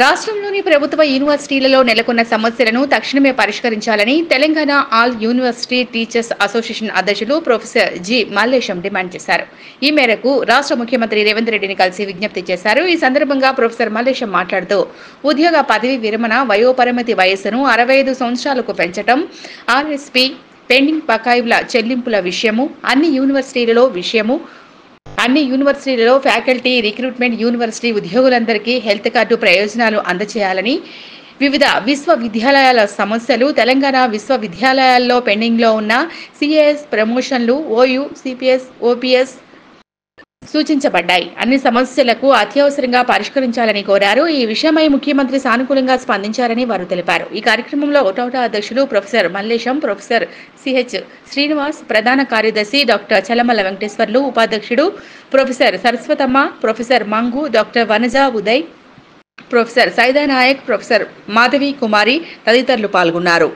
రాష్ట్రంలోని ప్రభుత్వ యూనివర్సిటీలలో నెలకొన్న సమస్యలను తక్షణమే పరిష్కరించాలని Telangana all university teachers association అధ్యక్షులు ప్రొఫెసర్ జి మల్లేశం డిమాండ్ చేశారు. ఈ మేరకు రాష్ట్ర ముఖ్యమంత్రి రేవంత్ రెడ్డిని కలిసి విజ్ఞప్తి చేశారు. ఈ సందర్భంగా ప్రొఫెసర్ మల్లేశం మాట్లాడుతూ ఉద్యోగ పదవి విరమణ వయోపరిమితి వయస్సును 65 సంవత్సరాలకు పెంచడం, ఆర్ఎస్పీ పెండింగ్ బకాయిల చెల్లింపుల విషయము, అన్ని యూనివర్సిటీలలో ఫ్యాకల్టీ రిక్రూట్మెంట్, యూనివర్సిటీ ఉద్యోగులందరికీ హెల్త్ కార్డు ప్రయోజనాలు అందజేయాలని, వివిధ విశ్వవిద్యాలయాల సమస్యలు, తెలంగాణ విశ్వవిద్యాలయాల్లో పెండింగ్లో ఉన్న సిఏఎస్ ప్రమోషన్లు, ఓయూ, సిపిఎస్, ఓపీఎస్ సూచించబడ్డాయి. అన్ని సమస్యలకు అత్యవసరంగా పరిష్కరించాలని కోరారు. ఈ విషయమై ముఖ్యమంత్రి సానుకూలంగా స్పందించారని వారు తెలిపారు. ఈ కార్యక్రమంలో ఒటౌటా అధ్యక్షులు professor Mallesham, professor CH Srinivas, ప్రధాన కార్యదర్శి డాక్టర్ చలమల వెంకటేశ్వర్లు, ఉపాధ్యక్షుడు professor Saraswathamma, professor Mangu, doctor Vanaja Uday, professor Saida Naik, professor Madhavi Kumari తదితరులు పాల్గొన్నారు.